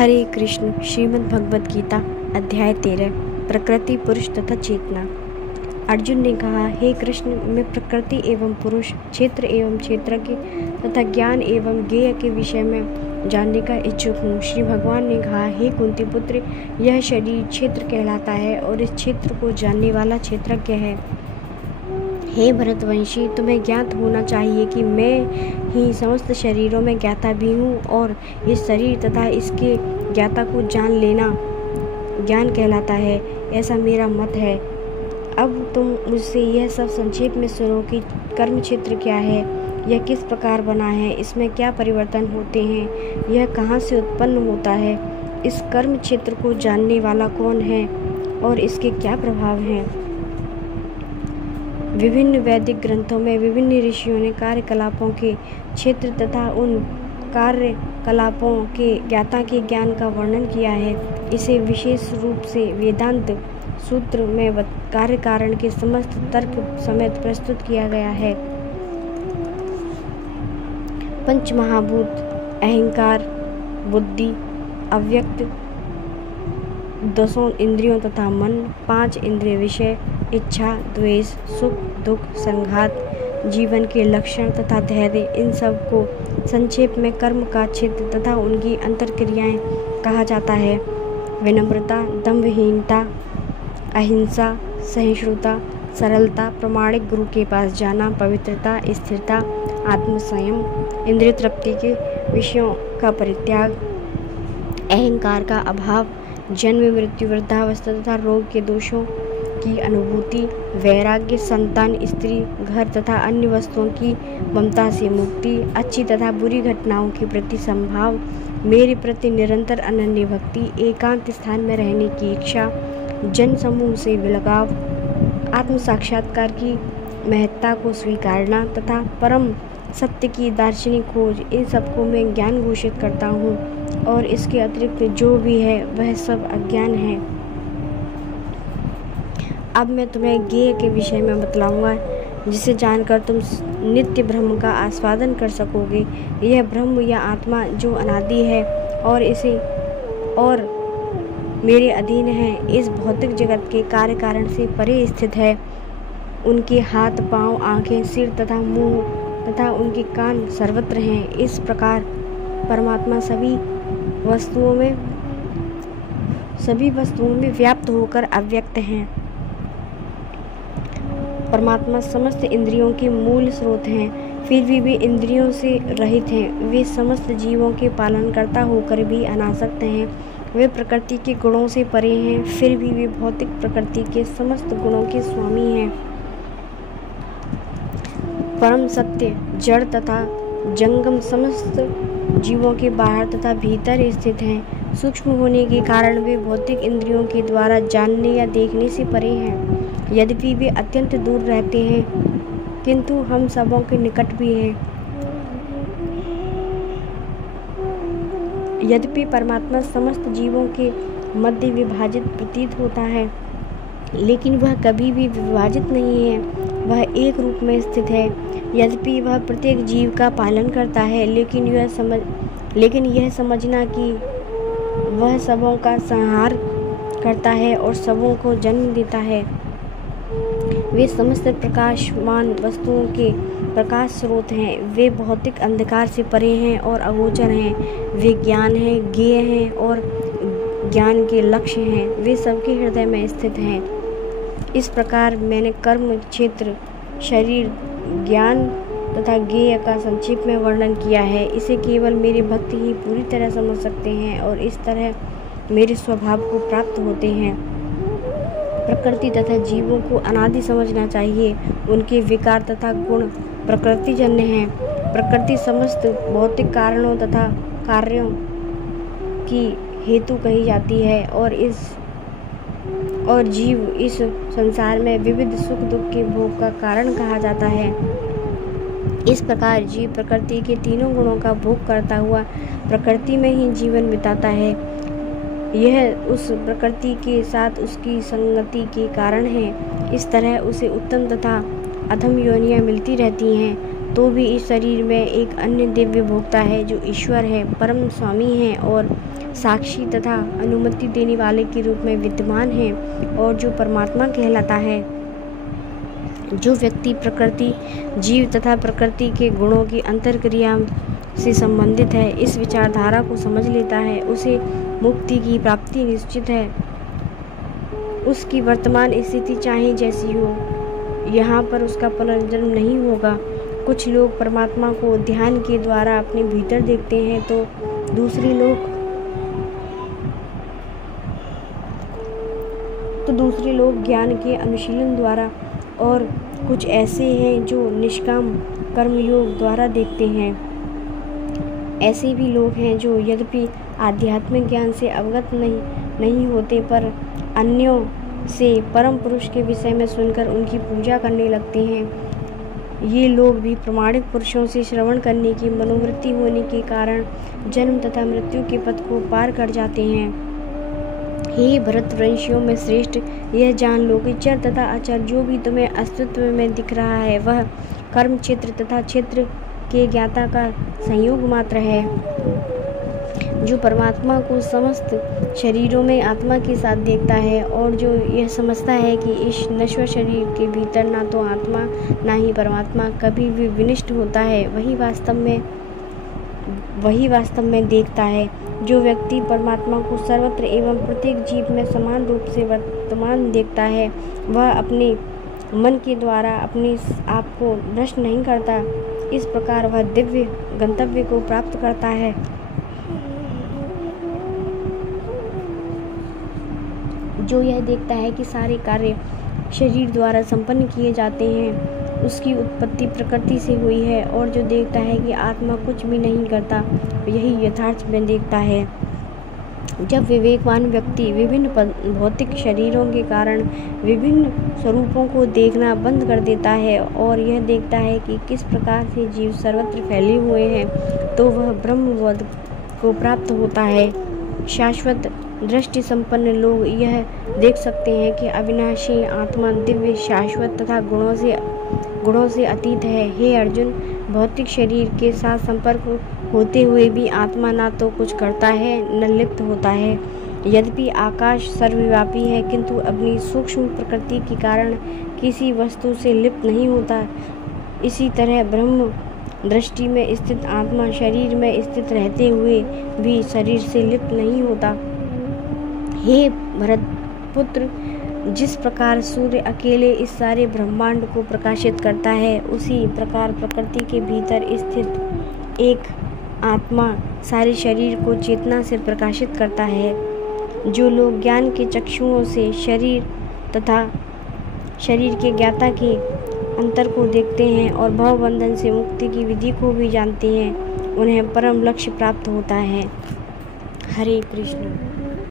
हरे कृष्ण। श्रीमद् भगवद गीता अध्याय 13 प्रकृति, पुरुष तथा चेतना। अर्जुन ने कहा, हे कृष्ण, मैं प्रकृति एवं पुरुष, क्षेत्र एवं क्षेत्रज्ञ तथा ज्ञान एवं ज्ञेय के विषय में जानने का इच्छुक हूँ। श्री भगवान ने कहा, हे कुंती पुत्र, यह शरीर क्षेत्र कहलाता है और इस क्षेत्र को जानने वाला क्षेत्रज्ञ है। हे भरतवंशी, तुम्हें ज्ञात होना चाहिए कि मैं ही समस्त शरीरों में ज्ञाता भी हूँ और इस शरीर तथा इसके ज्ञाता को जान लेना ज्ञान कहलाता है, ऐसा मेरा मत है। अब तुम मुझसे यह सब संक्षेप में सुनो कि कर्म क्षेत्र क्या है, यह किस प्रकार बना है, इसमें क्या परिवर्तन होते हैं, यह कहाँ से उत्पन्न होता है, इस कर्म क्षेत्र को जानने वाला कौन है और इसके क्या प्रभाव हैं। विभिन्न वैदिक ग्रंथों में विभिन्न ऋषियों ने कार्यकलापों के क्षेत्र तथा उन कार्यकलापों के ज्ञाता के ज्ञान का वर्णन किया है। इसे विशेष रूप से वेदांत सूत्र में कार्य कारण के समस्त तर्क समेत प्रस्तुत किया गया है। पंच महाभूत, अहंकार, बुद्धि, अव्यक्त, दसों इंद्रियों तथा मन, 5 इंद्रिय विषय, इच्छा, द्वेष, सुख, दुख, संघात, जीवन के लक्षण तथा धैर्य, इन सब को संक्षेप में कर्म का क्षेत्र तथा उनकी अंतर्क्रियाएं कहा जाता है। विनम्रता, दंभहीनता, अहिंसा, सहिष्णुता, सरलता, प्रामाणिक गुरु के पास जाना, पवित्रता, स्थिरता, आत्मसंयम, इंद्रिय तृप्ति के विषयों का परित्याग, अहंकार का अभाव, जन्म, मृत्यु, वृद्धावस्था तथा रोग के दोषों की अनुभूति, वैराग्य, संतान, स्त्री, घर तथा अन्य वस्तुओं की ममता से मुक्ति, अच्छी तथा बुरी घटनाओं के प्रति संभाव, मेरे प्रति निरंतर अनन्य भक्ति, एकांत स्थान में रहने की इच्छा, जन समूह से विलगाव, आत्म साक्षात्कार की महत्ता को स्वीकारना तथा परम सत्य की दार्शनिक खोज, इन सबको मैं ज्ञान घोषित करता हूँ और इसके अतिरिक्त जो भी है वह सब अज्ञान है। अब मैं तुम्हें ज्ञेय के विषय में बतलाऊंगा, जिसे जानकर तुम नित्य ब्रह्म का आस्वादन कर सकोगे। यह ब्रह्म या आत्मा जो अनादि है और मेरे अधीन है, इस भौतिक जगत के कार्य कारण से परे स्थित है। उनके हाथ, पांव, आंखें, सिर तथा मुंह तथा उनके कान सर्वत्र हैं। इस प्रकार परमात्मा सभी वस्तुओं में व्याप्त होकर अव्यक्त हैं। परमात्मा समस्त इंद्रियों के मूल स्रोत हैं, फिर भी वे इंद्रियों से रहित हैं। वे समस्त जीवों के पालनकर्ता होकर भी अनासक्त हैं। वे प्रकृति के गुणों से परे हैं, फिर भी वे भौतिक प्रकृति के समस्त गुणों के स्वामी हैं। परम सत्य जड़ तथा जंगम समस्त जीवों के बाहर तथा भीतर स्थित हैं। सूक्ष्म होने के कारण वे भौतिक इंद्रियों के द्वारा जानने या देखने से परे हैं। यद्यपि वे अत्यंत दूर रहते हैं, किंतु हम सबों के निकट भी हैं। यद्यपि परमात्मा समस्त जीवों के मध्य विभाजित प्रतीत होता है, लेकिन वह कभी भी विभाजित नहीं है। वह एक रूप में स्थित है। यद्यपि वह प्रत्येक जीव का पालन करता है, लेकिन यह समझना कि वह सबों का संहार करता है और सबों को जन्म देता है। वे समस्त प्रकाशमान वस्तुओं के प्रकाश स्रोत हैं। वे भौतिक अंधकार से परे हैं और अगोचर हैं। वे ज्ञान हैं, ज्ञेय हैं और ज्ञान के लक्ष्य हैं। वे सबके हृदय में स्थित हैं। इस प्रकार मैंने कर्म क्षेत्र, शरीर, ज्ञान तथा ज्ञेय का संक्षेप में वर्णन किया है। इसे केवल मेरे भक्त ही पूरी तरह समझ सकते हैं और इस तरह मेरे स्वभाव को प्राप्त होते हैं। प्रकृति तथा जीवों को अनादि समझना चाहिए। उनके विकार तथा गुण प्रकृतिजन्य हैं। प्रकृति समस्त भौतिक कारणों तथा कार्यों की हेतु कही जाती है और जीव इस संसार में विविध सुख दुख के भोग का कारण कहा जाता है। इस प्रकार जीव प्रकृति के तीनों गुणों का भोग करता हुआ प्रकृति में ही जीवन बिताता है। यह उस प्रकृति के साथ उसकी संगति के कारण है। इस तरह उसे उत्तम तथा अधम योनियां मिलती रहती हैं। तो भी इस शरीर में एक अन्य दिव्य भोक्ता है जो ईश्वर है, परम स्वामी है और साक्षी तथा अनुमति देने वाले के रूप में विद्यमान है और जो परमात्मा कहलाता है। जो व्यक्ति प्रकृति, जीव तथा प्रकृति के गुणों की अंतर्क्रिया से संबंधित है, इस विचारधारा को समझ लेता है, उसे मुक्ति की प्राप्ति निश्चित है। उसकी वर्तमान स्थिति चाहे जैसी हो, यहाँ पर उसका पुनर्जन्म नहीं होगा। कुछ लोग परमात्मा को ध्यान के द्वारा अपने भीतर देखते हैं तो दूसरे लोग ज्ञान के अनुशीलन द्वारा, और कुछ ऐसे हैं जो निष्काम कर्मयोग द्वारा देखते हैं। ऐसे भी लोग हैं जो यद्यपि आध्यात्मिक ज्ञान से अवगत नहीं होते पर अन्यों से परम पुरुष के विषय में सुनकर उनकी पूजा करने लगते हैं। ये लोग भी प्रामाणिक पुरुषों से श्रवण करने की मनोवृत्ति होने के कारण जन्म तथा मृत्यु के पथ को पार कर जाते हैं। हे भरतवंशियों में श्रेष्ठ, यह जान लो कि चर तथा अचर जो भी तुम्हें अस्तित्व में दिख रहा है वह कर्म क्षेत्र तथा क्षेत्र के ज्ञाता का संयोग मात्र है। जो परमात्मा को समस्त शरीरों में आत्मा के साथ देखता है और जो यह समझता है कि इस नश्वर शरीर के भीतर ना तो आत्मा ना ही परमात्मा कभी भी विनिष्ट होता है, वही वास्तव में देखता है। जो व्यक्ति परमात्मा को सर्वत्र एवं प्रत्येक जीव में समान रूप से वर्तमान देखता है, वह अपने मन के द्वारा अपने आप को नष्ट नहीं करता। इस प्रकार वह दिव्य गंतव्य को प्राप्त करता है। जो यह देखता है कि सारे कार्य शरीर द्वारा संपन्न किए जाते हैं, उसकी उत्पत्ति प्रकृति से हुई है, और जो देखता है कि आत्मा कुछ भी नहीं करता, यही यथार्थ में देखता है। जब विवेकवान व्यक्ति विभिन्न भौतिक शरीरों के कारण विभिन्न स्वरूपों को देखना बंद कर देता है और यह देखता है कि किस प्रकार से जीव सर्वत्र फैले हुए हैं, तो वह ब्रह्मबोध को प्राप्त होता है। शाश्वत दृष्टि संपन्न लोग यह देख सकते हैं कि अविनाशी आत्मा दिव्य, शाश्वत तथा गुणों से अतीत है। हे अर्जुन, भौतिक शरीर के साथ संपर्क होते हुए भी आत्मा ना तो कुछ करता है न लिप्त होता है। यद्यपि आकाश सर्वव्यापी है किंतु अपनी सूक्ष्म प्रकृति के कारण किसी वस्तु से लिप्त नहीं होता। इसी तरह ब्रह्म दृष्टि में स्थित आत्मा शरीर में स्थित रहते हुए भी शरीर से लिप्त नहीं होता। हे भरतपुत्र, जिस प्रकार सूर्य अकेले इस सारे ब्रह्मांड को प्रकाशित करता है, उसी प्रकार प्रकृति के भीतर स्थित एक आत्मा सारे शरीर को चेतना से प्रकाशित करता है। जो लोग ज्ञान के चक्षुओं से शरीर तथा शरीर के ज्ञाता के अंतर को देखते हैं और भवबंधन से मुक्ति की विधि को भी जानते हैं, उन्हें परम लक्ष्य प्राप्त होता है। हरे कृष्ण।